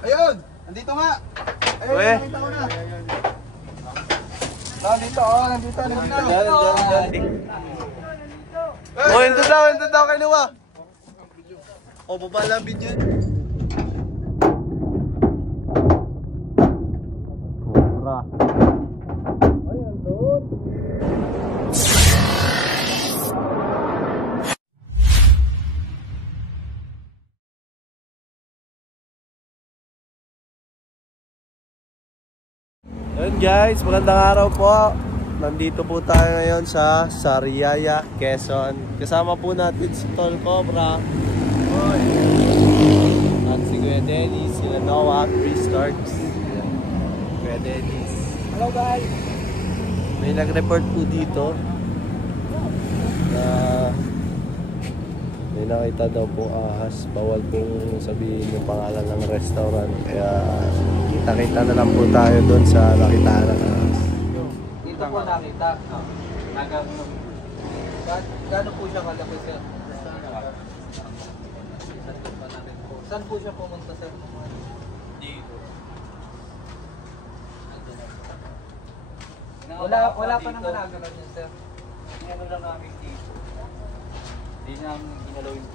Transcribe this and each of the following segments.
Ayun! Nandito nga! Ayun, nakita ko na! Nandito, nandito. Oh, ito daw kay Luwa. Oh, baba lang video. Cobra. Ay, andun. Ayun guys, magandang araw po. Nandito po tayo ngayon sa Sariaya, Quezon. Kasama po natin si Tol Cobra. At si Kuya Dennis, sila Noah, Restarts. Kuya Dennis. Hello guys! May nag-report po dito na may nakita daw po ahas. Bawal pong sabihin yung pangalan ng restaurant. Kaya kita-kita na lang po tayo doon sa nakitaan ng ahas. Dito po nakita. Gano'n po siya kalaki, sir? Saan po siya pumunta, sir? Dito. Wala pa naman nagalaw niya, sir. Ano lang namin dito. Hindi namin ginalaw yung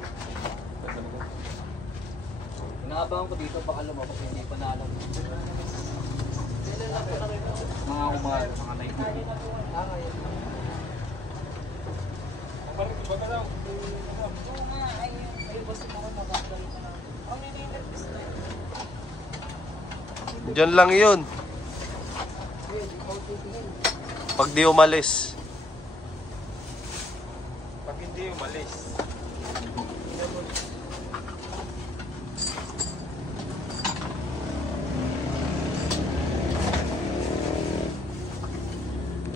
inaabangan ko dito, baka lumabas, hindi pa na alam. Mga umaga, mga night. Diyan lang yun. Pag di umalis. Pag hindi umalis.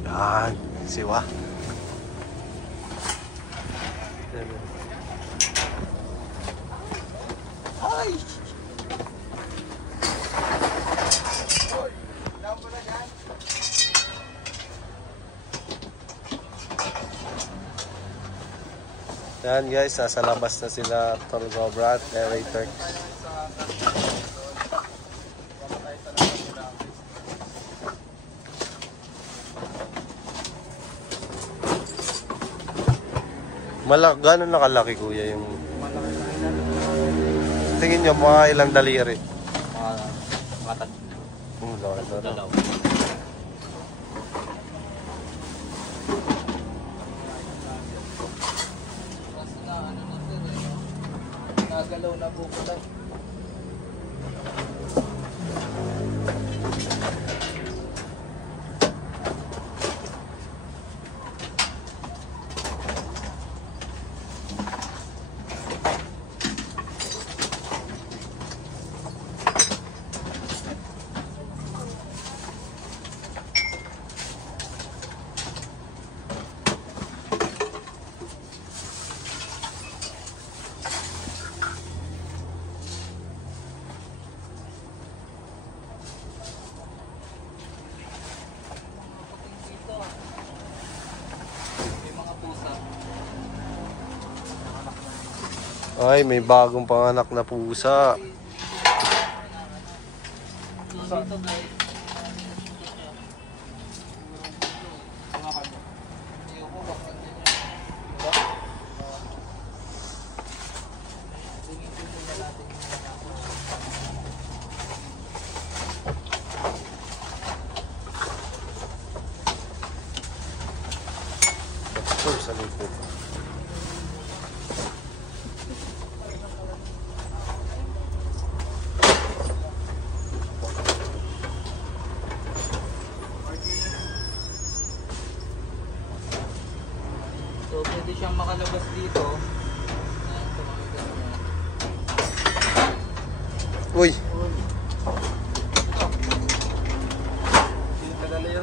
Yan, siwa. Ay! Yan guys, nasa labas na sila Tol Cobra at Ray Turks. Gano'n nakalaki kuya yung... Tingin nyo mga ilang daliri? Mga tatlo. Dalaw. Nagalaw na po ko tayo. Ay, may bagong panganak na pusa. Sa likod. So, pwede siyang makalabas dito. Uy!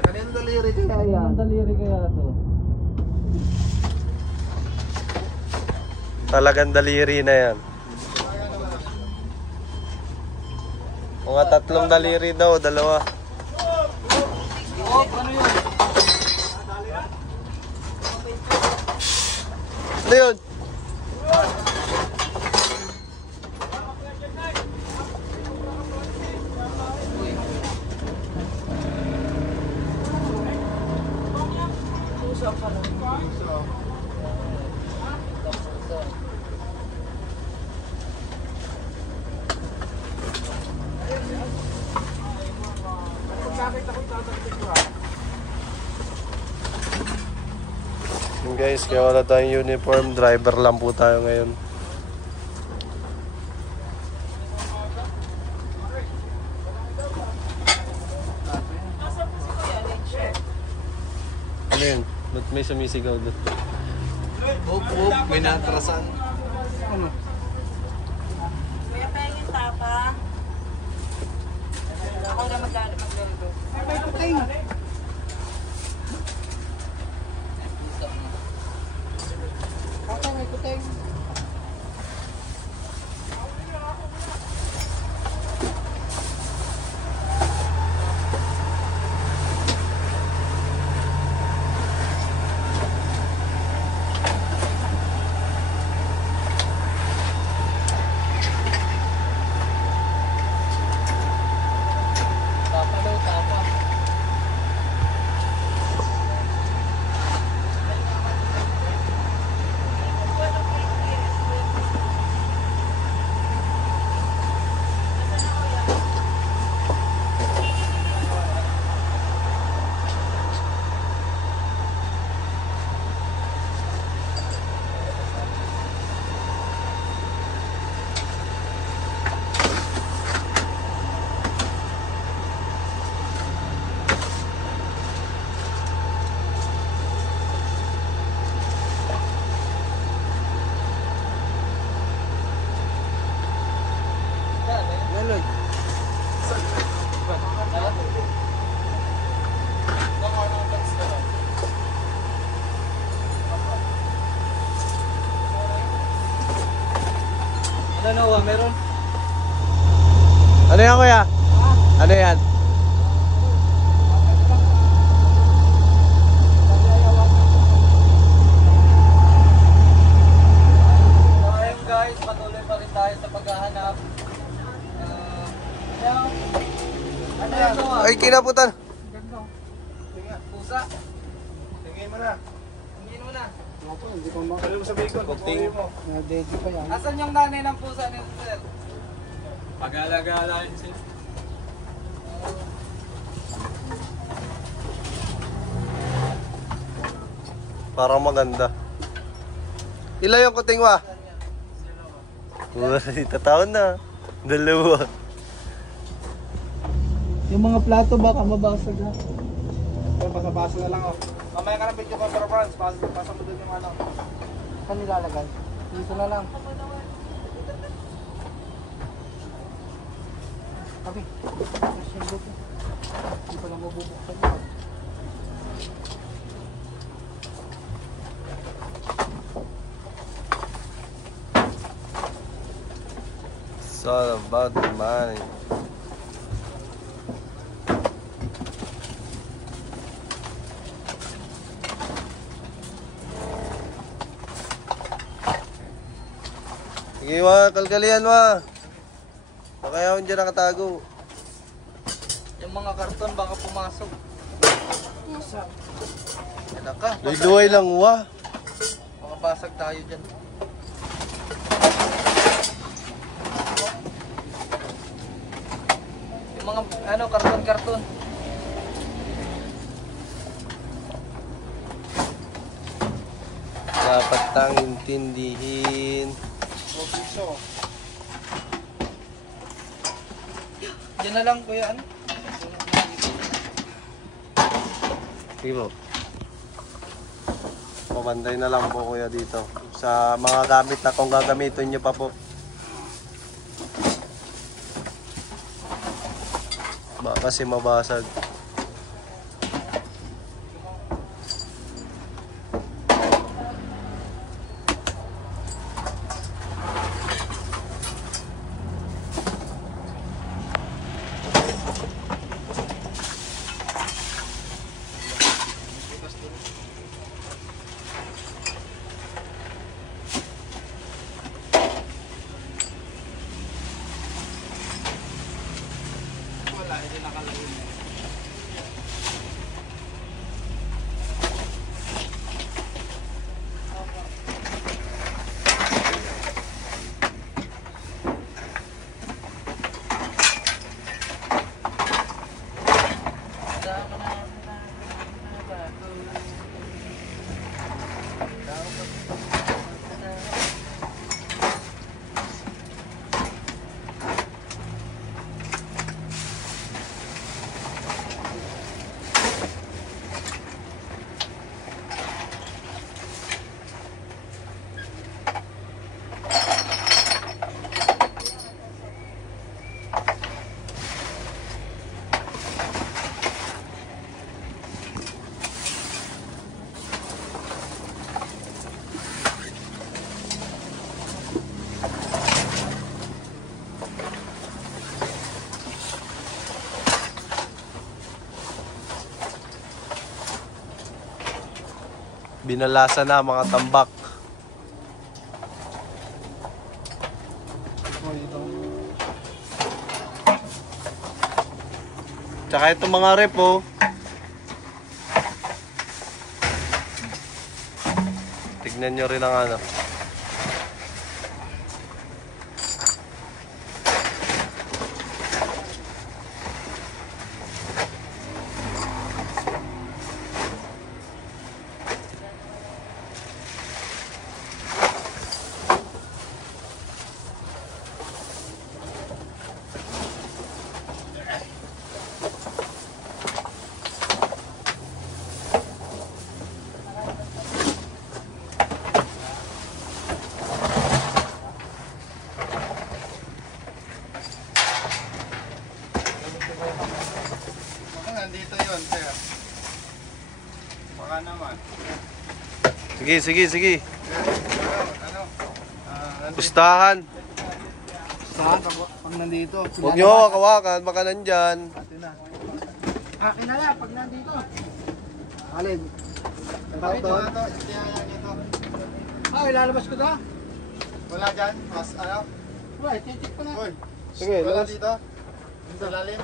Kanina daliri kaya yan? Daliri kaya to? Talagang daliri na yan. Mga 3 daliri daw, 2. Oh, ano yun? Ano yun? Yun guys, kaya wala tayong uniform. Driver lang po tayo ngayon. Ano yun? Ba't may sumisigaw doon? May natrasan. Kuya, pahingin tapa. Ako na maglaro. May kuting. Ako may kuting. Tapa daw, tapa. Nalog. Ano Noah, meron? Ano yan kuya? Ano yan? So ayun guys, patuloy pa rin tayo sa paghahanap. Ano yan Noah? Ay, kinaputan. Pusa. Tingin mo na. Tingin mo na. Hindi pa makalim sa bacon. Kuting. Na-deadly pa yan. Asan yung nanay ng pusa ni Sir? Pag-alagalaan siya. Parang maganda. Ilan yung kuting wa? Tataon na. Dalawa. Yung mga plato baka mabasag ha. Basa-basa na lang ako. Mamaya ka na video ko para France. Pasa mo doon yung ano. Saan nilalagay? Dito na lang. Sabi, hindi pa lang mabubuksan. It's all about the money. Sige wa, kalkalian wa. Baka yaon dyan nakatago. Yung mga karton baka pumasok. Yan ka. Duy-duay lang wa. Makabasag tayo dyan. Yung mga ano, karton-karton. Dapat tang intindihin. Piso. Diyan na lang kuya ano? Sige po. Pabantay na lang po kuya dito. Sa mga gamit na kung gagamitin nyo pa po. Baka kasi mabasag. Wala, hindi nakalagay na. Binalasa na mga tambak. Tsaka itong mga rep, oh. Tignan nyo rin ang ano. Nandito yun, sir. Baka naman. Sige, sige, sige. Ano? Pustahan. Saan? Pag nandito. Huwag nyo hawakan, baka nandyan. Atin na. Akin na lang, pag nandito. Alin? Bakit ito? Ito. Ilalabas ko na. Wala dyan? Mas ano? Wala, titik ko na. Uy. Sige, wala labas. dito? Sa lalim?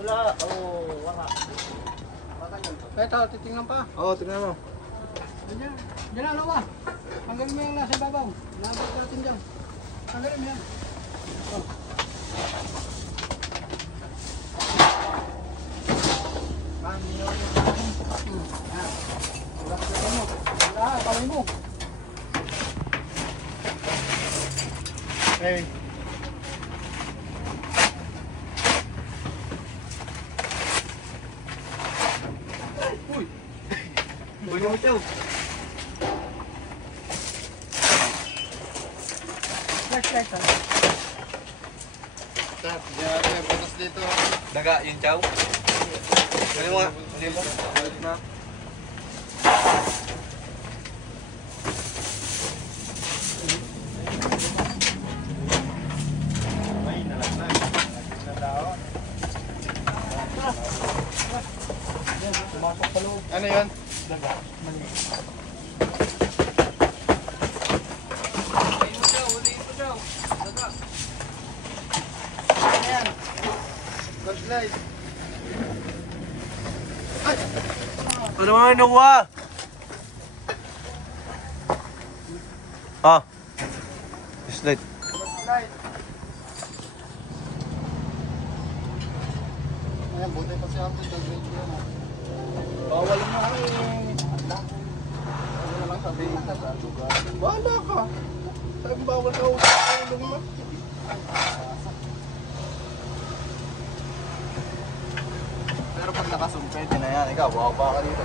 Wala. Oo, wala. Ito, titingnan pa. Oo, tingnan mo. Diyan, diyan ano ba? Tanggalin mo yung nasa babaw. Nabot natin dyan. Tanggalin mo yan. Oh. Ma'am, nilawin mo. Yan. Wala mo. Wala, kamay mo. Okay. Uy, mo siya. Flashlight ha. Tap, diyan natin butas dito. Daga, yung chow. Ano mo nga? Hindi mo? Balik na. Ay, nalaglag. Pumasok sa loob. Ano yun? Daga. Mali. Uli mo siya. Daga. Ano yan? Flashlight. Ay! Ano naman nakuha? Ah. Slide. Flashlight. Ayan, buti pa siya ang dagdag ko yan. Bawal mo ano eh. Ano na lang sabihin ka sa lugar. Wala ka. Sabi bawal ka ulong mo. Pero pag nakasum, pwede na yan. Ikaw, baka ka dito.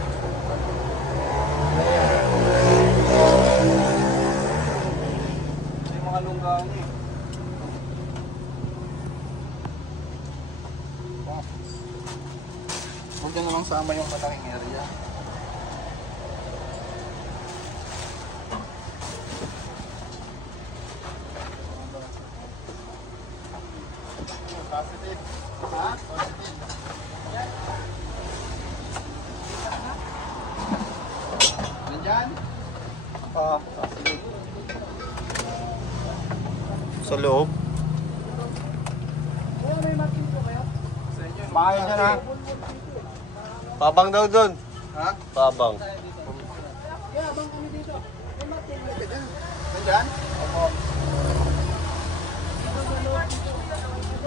Yung mga lunggang eh. Huwag na lang sama yung malaking area. Positive. Ha? Positive. Nandyan? Oo, positive. Sa loob. Bahay dyan ha? Pabang daw doon. Ha? Pabang. Nandyan? Opo.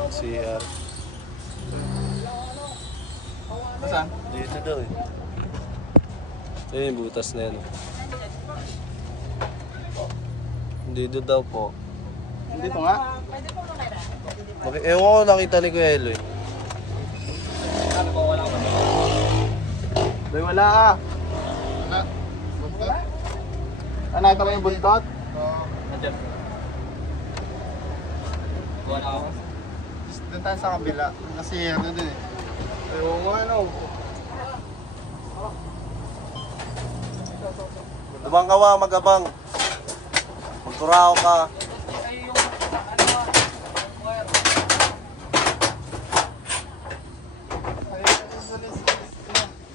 CR. Saan? Dito daw eh. Eh, butas na yan. Dito daw po. Dito nga. Pwede po makita. Ewan ko nakita ni Kuya Eloy. Ano ba wala ko? Doy, wala ah. Wala. Buntot? Ah, nakita mo yung buntot? Oo. Nandiyan. Gawa na ako. Doon tayo sa kabila. Kasi ano din eh. Ayaw mo ano. Lumang kawa, magabang. Magturao ka. Ay, yung ano, wire.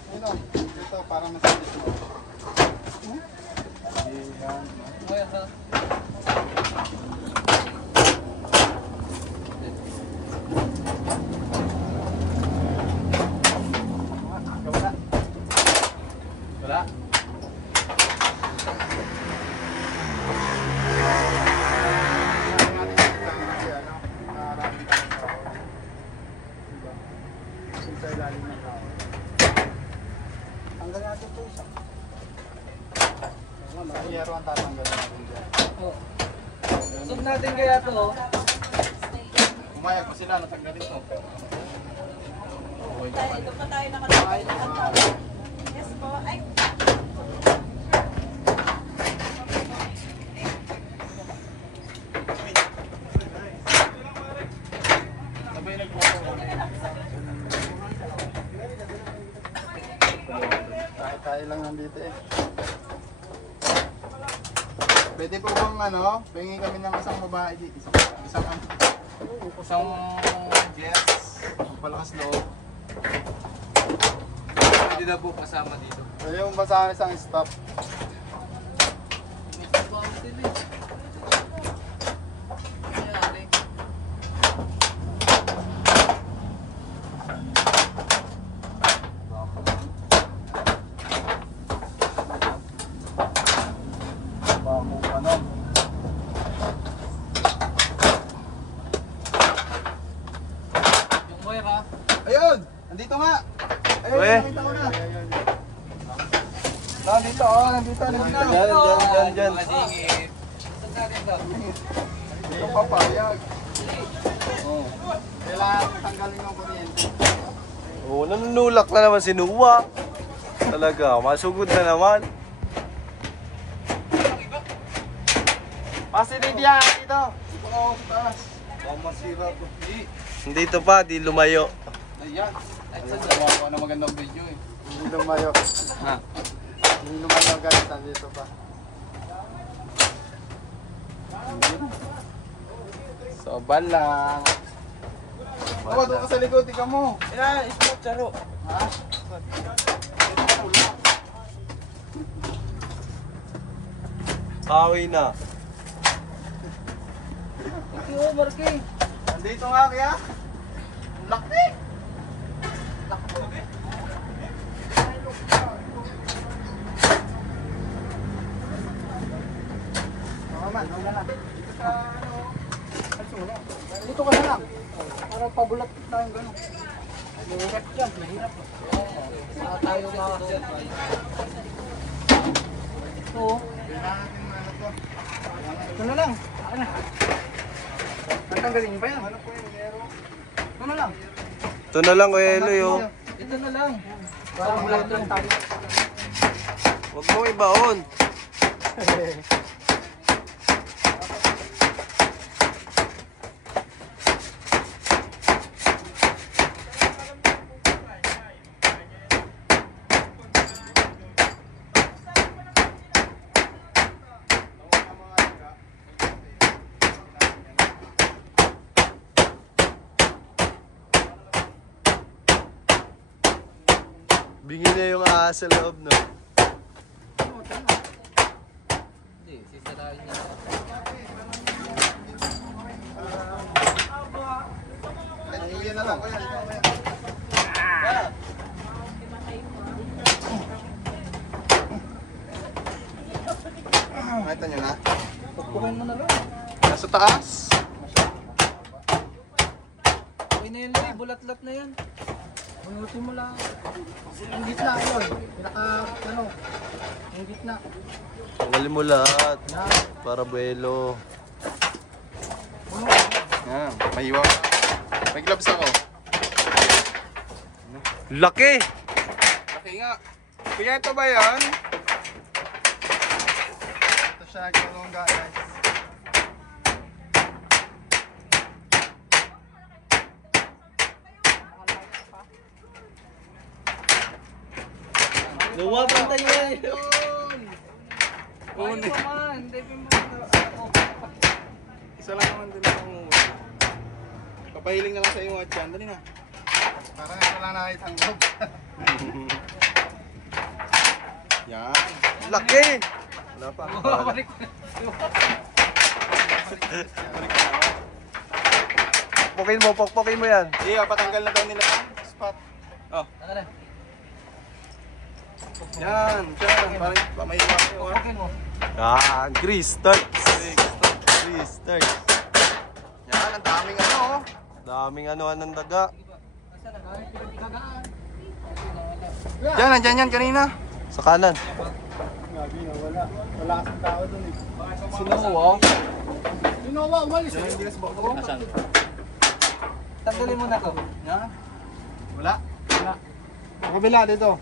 Ayun o. Ito para masalit mo. Wire ha. Wala. Tanggal natin ito isa. Mayroon ang tatanggal natin dyan. Oh. Sub natin kaya to. Umayag pa sila, natanggalin to. Ito pa tayo nakatapos. Yes po. Ay, Sabay nagpupo. Tayo lang nandito eh. Pwede po bang ano, pingin kami ng isang babae dito. Isang guest, palakas loob. Pwede na po kasama dito. Pwede mo ba sa akin isang stop? Bako ano? Yung wire ha. Ayun! Nandito nga! Ayun, Uy. nakita ko na! Nandito, oh, nandito. Dyan. Makasingit. Sub natin to. Hindi ko papayag. Oh. Kailangan tanggalin yung kuryente. Oo, nanunulak na naman si Nuwa. Talaga, masugod na naman. Pasi din diyan dito. Dito ako sa taas. Baka masira to. Dito pa, di lumayo. Ayan. Ay, gawa ko na magandang video eh. Hindi lumayo. Ha? Hindi lumayo guys. Nandito pa. Soban lang. Doon ka sa likod. Ikaw mo. Ina, ismot charo. Ha? Kawi na. Thank you, Marky. Nandito nga kaya. Laki! Dito ka na lang. Para pabulat tayong gano'n. Mahirap dyan, mahirap. Saka tayo makaset. Oo. Ito na lang. Ano na? Natanggalin pa yan. Ito na lang. Ito na lang, Kuya Eloy, oh. Ito na lang. Para bulat lang tayo. Huwag mo ibaon. Bingi na yung ahas sa loob, no? Hindi, sisirain niya. Yan na lang. Nakita nyo na? Pagpukin mo na lang. Nasa taas. Okay na yan, Loy. Bulat-lat na yan. Bunutin mo lang. Yung gitna yun. Ano? Yung gitna. Tanggalin mo lahat. Para buelo. Yan. May iwan. May gloves ako. Laki! Laki nga. Kaya ito ba yan? Ito siya nagtulong guys. Luwa pa tayo yan. Ayun pa man. Hindi mo. Isa lang naman din ang papahiling na lang sa iyo at yan. Dali na. Parang wala na kahit hanggap. Yan. Laki! Wala pa. Balik. Pokpokin mo yan. Iya, patanggal na daw nila ang spot. Oh. Ano na? Yan. Parang pamahiwa ko. Pagkakin mo. Ah, grease starts. Grease starts. Yan, ang daming ano oh. Daming anuhan ng daga. Yan, nandyan yan kanina. Sa kanan. Gabi na, wala. Wala kasing tao dun eh. Sinuwa. Sinowa, umalis. Yan, hindi na sa bako. Asan? Tanggalin mo na to. Ha? Wala. Wala. Kabila dito.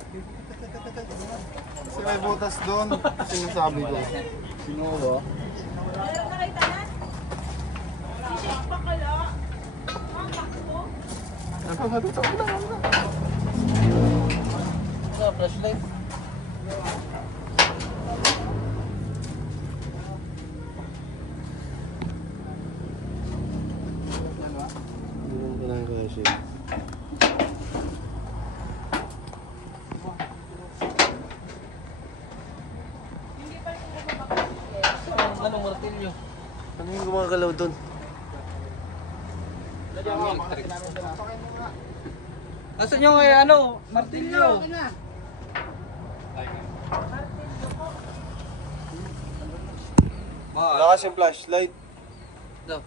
Kasi may butas doon. Sinasabi ko. Sinowa. Meron ka kayo tanan? Sisig pa kala. Takbo. Sa flashlight. Anong martilyo? Ano yung gumagalaw dun? Electric. Asan yung ano? Martilyo. Wala kasing flashlight. Daw.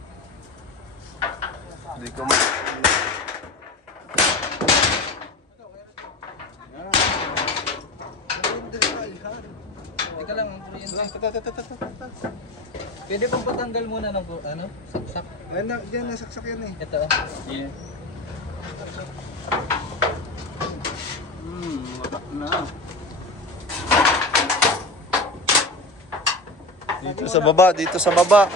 Hindi ko ma... Teka lang, ang kuryente. Pwede pong patanggal muna ng ano? Saksak. Ayan na, dyan nasaksak yan eh. Ito. Yeah. Wala na. Dito sa baba, dito sa baba.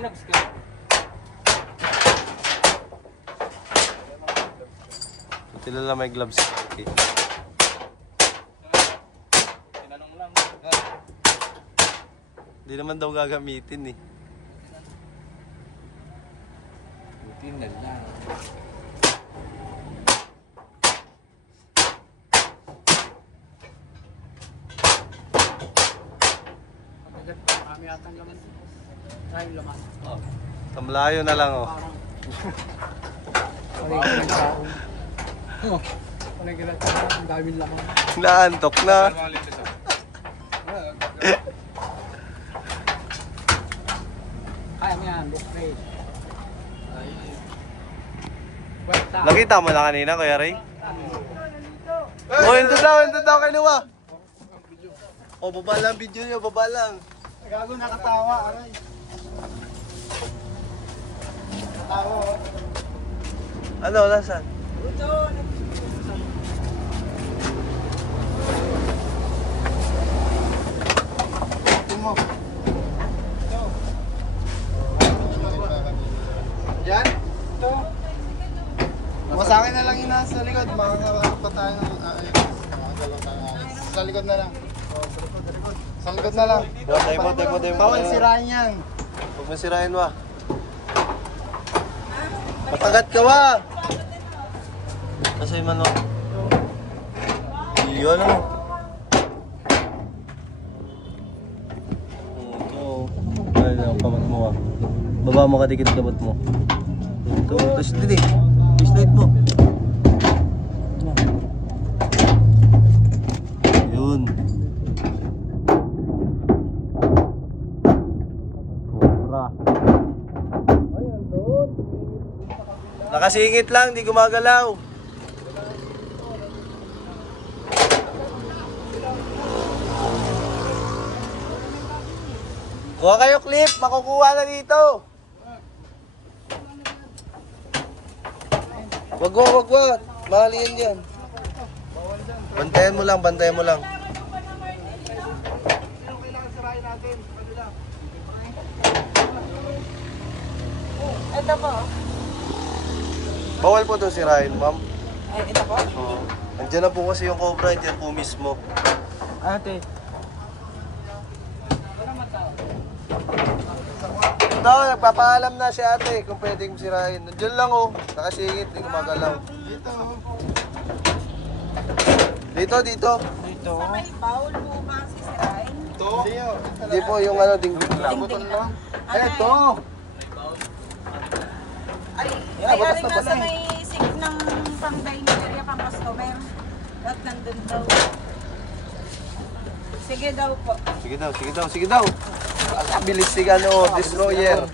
Gloves ka. Buti na lang may gloves. Okay. Tinanong lang. Hindi naman daw gagamitin eh. Buti na lang. Kami atang laman. Ay, laman. Oh. Tamlayo na lang oh. Ang daming laman. Naantok na. Kaya mo yan, look great. Nakita mo na kanina, Kuya Ray? Oh, ito daw kinuha. Oh, baba lang video niyo, baba lang. Gago nakatawa, aray. Nakatawa, oh. Ano, nasaan? Mo. Diyan? Ito. Masakin na lang yung nasa likod. Makakaroon pa tayo ng makakalaw tayo. Sa likod na lang. Sa likod na lang. Demo. Bawal sirain yan. Huwag mo sirain wa. Matagat ka wa. Kasi man wa. Iyon mo. Ay, ang kamot mo wa. Baba mo kadikit kamot mo. Ito, flashlight eh. Flashlight mo. Yun. Cobra. Nakasingit lang, di gumagalaw. Kuha kayo clip, makukuha na dito. Wag. Mahal yan dyan. Bantayan mo lang, bantayan mo lang. Ito po. Bawal po ito sirain, ma'am. Ay, ito po. Oo. Andiyan na po kasi yung cobra, dyan po mismo. Ate. Ito, nagpapaalam na si ate kung pwedeng sirain. Nandiyan lang oh, nakasingit, hindi gumagalaw. Dito. Dito. Sa may bowl po ba sisirain? Hindi po yung ano, dingding lang. Dingding lang. Eto! Ay, Yeah, ay, batas aling na nasa pala eh. may sig ng pang-dining area, pang-customer. At nandun daw. Sige daw po. Sige daw. Bilis si ano, destroyer.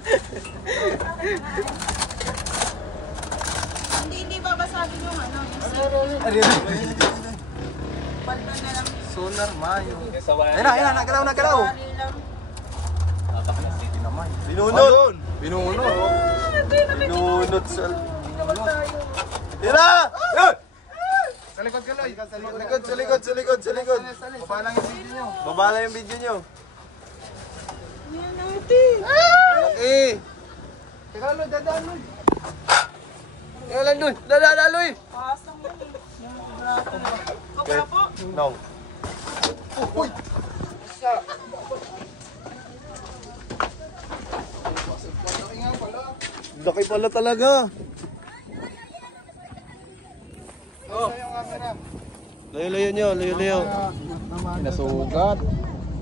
Hindi babasagin yung ano, yung sig. Paldo na lang. Sonar, mayo. Ayun na, nagalaw. Sali lang. Binunot. Binunot sa... Tira! Sa likod ka, Loy. Sa likod. Baba lang yung video nyo. Baba lang yung video nyo. Yan natin. Laki! Teka, Loy, dadaan, Loy. Tingnan lang dun. Dadaloy! Pasang yun eh. Yung brato. Kopra po. No. Uy! Isa. Laki pala talaga. Oh. Sa yung camera. Layo nyo. Nasugat.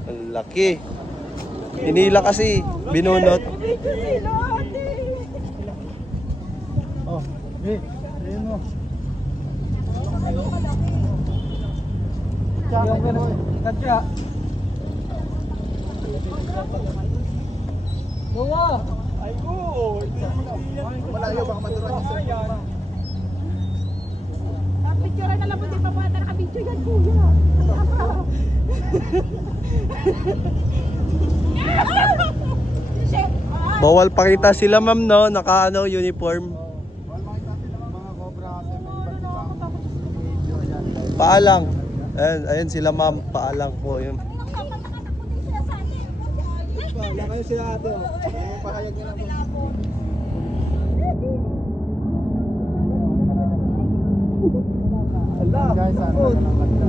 Ang laki. Hinila kasi. Binunot. Oh, ayun mo. Katya. Bawa. Aygo. Malayo baka madura niya sa Picture na lang po din pa bata nakabidyo yan kuya. Bawal pakita sila ma'am no. Naka ano, uniform. mga cobra kasi may iba't ibang video yan. Paalang. Ayun sila ma'am. Paalang po yun. Wala kayo sila ate. Pahayag nila po. Guys, ano ng kanta?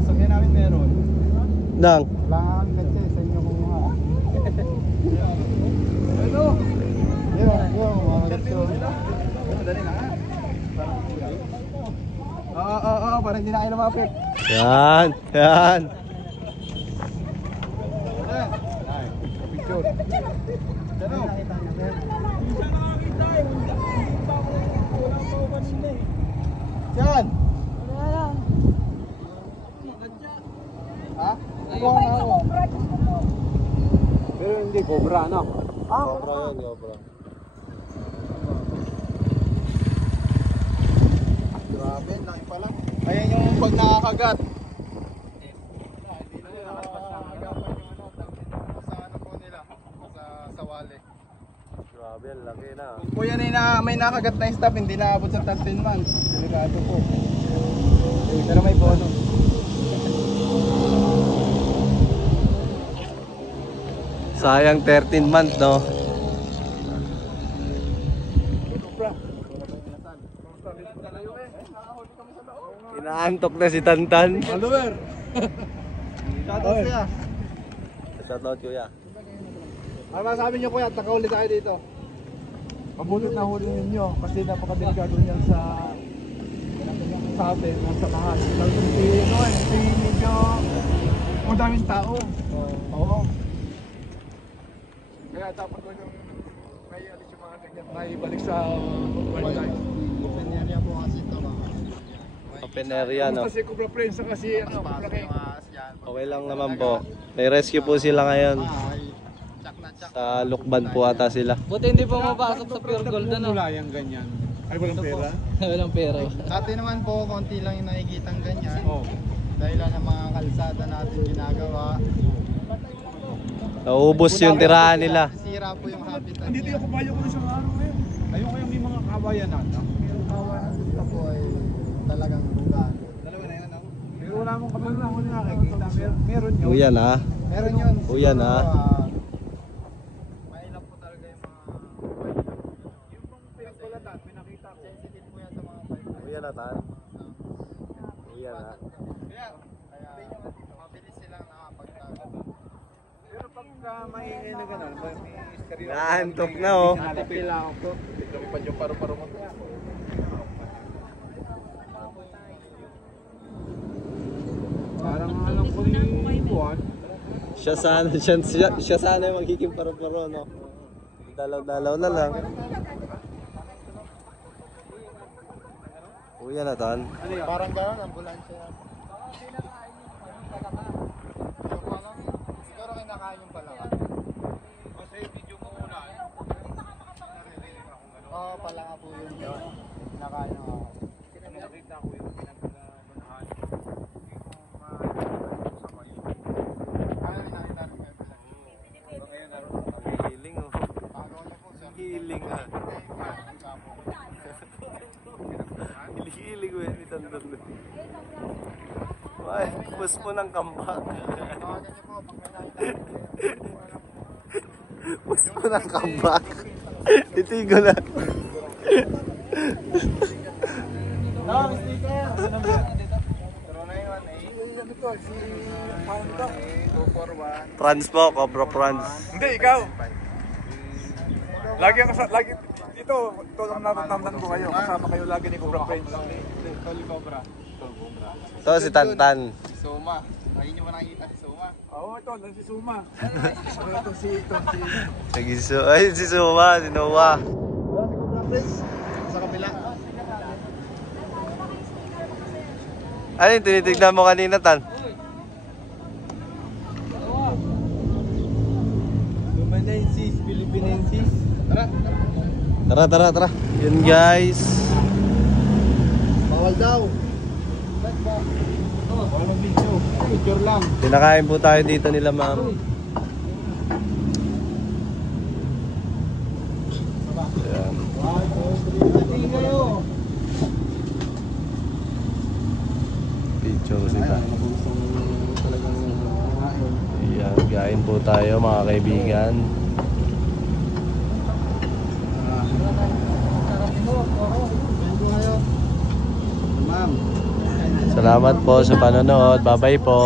Sa kaya namin meron. Nang. Wala nga kami kasi sa inyo kumuha. Ano? Yun, mga gusto. Dali na nga. Oo, parang hindi na kayo lumapit. Yan. Picture. Ano? Yan! Ha? Kuha na ako. Pero hindi cobra, no? Cobra yun, cobra. Grabe, laki pa lang. Ayan yung pag nakakagat. Sa ano po nila? Sa wali. Grabe, laki na. Kung po yan ay may nakagat na yung stop, hindi naabot sa 13 months. Delikado po. Pero may bonus. Sayang 13 months no. Inaantok na si Tantan. Follower! Shoutout siya. Shoutout kuya. Ano masabi niyo kuya, takahuli tayo dito. Mabuti na huli ninyo kasi napakadelikado niyan sa atin, sa lahat. Lalo si medyo madaming tao. Oo. Kaya dapat ko yung may alis yung mga ganyan, may balik sa wildlife. Open area po kasi ito mga. Open area no. Kasi Cobra Friends kasi ano, Cobra King. Okay lang naman po. May rescue po sila ngayon. Sa Lukban po ata sila. Buti hindi po mapasok sa pure gold ano. Wala yung ganyan. Ay, walang pera? Walang pera. Dati naman po, konti lang yung nakikitang ganyan. Oo. Dahil lang ng mga kalsada natin ginagawa. Naubos yung tirahan nila. Sira po yung habitat Andito niya. yung kabayo ko na sa araw ngayon. Ayun kaya may mga kabayan natin. Yung kawanan dito po ay talagang lugar. Dalawa na yan, pero wala mong kamera kung nakikita. Meron yun. Uyan ha. Meron yun. Uyan, Siguro, ah. mahirap po talaga yung mga Yung pang pinagbalatan, pinakita ko. sensitive po yan sa mga bike. Uyan na tan. Uyan ha. Kaya mabilis silang nakapagtago. Pero pagka maingay na gano'n, may stereo. Naantok na oh. Pila ako po. Lumipad yung paro-paro mo. Parang alam ko ni Juan. Siya sana yung magiging paro-paro, no? Dalaw-dalaw na lang. Uyan na tan. Parang gano'n, ambulansya yan. Siguro kinakain yung palakan. Kasi video mo muna. Naririnig ako gano'n. Oo, palaka po yun. Kinakain ng ako. Nakita ko yung pinagbabahan. Ano yung nakita rin kayo pala? Healing oh. Bago na po siya. Healing ah. Hilig eh, itandun. Ay, bus mo ng kambak. Tawagan niyo po pag may nakita. Bus mo ng kambak. Titigo na. Franz po, Cobra Franz. Hindi, ikaw. Lagi ito lang natatandaan ko kayo. Kasama kayo lagi ni Cobra Friends. Tol Cobra. Ito si Tantan. Soma. Lagi niyo ba nakikita si Soma? Oo, ito lang si Suma. Si Suma, si Noah. Wala si Cobra Friends. Sa kabila. Ano yung tinitignan mo kanina, Tan? Lumanensis, Philippinensis. Tara. Yun guys. Bawal daw. Bawal mag-video. Picture lang. Pinakain po tayo dito nila, ma'am. Ayan. Picture sila. Ayan, kain po tayo mga kaibigan. Ma'am. Salamat po sa panonood. Bye-bye po.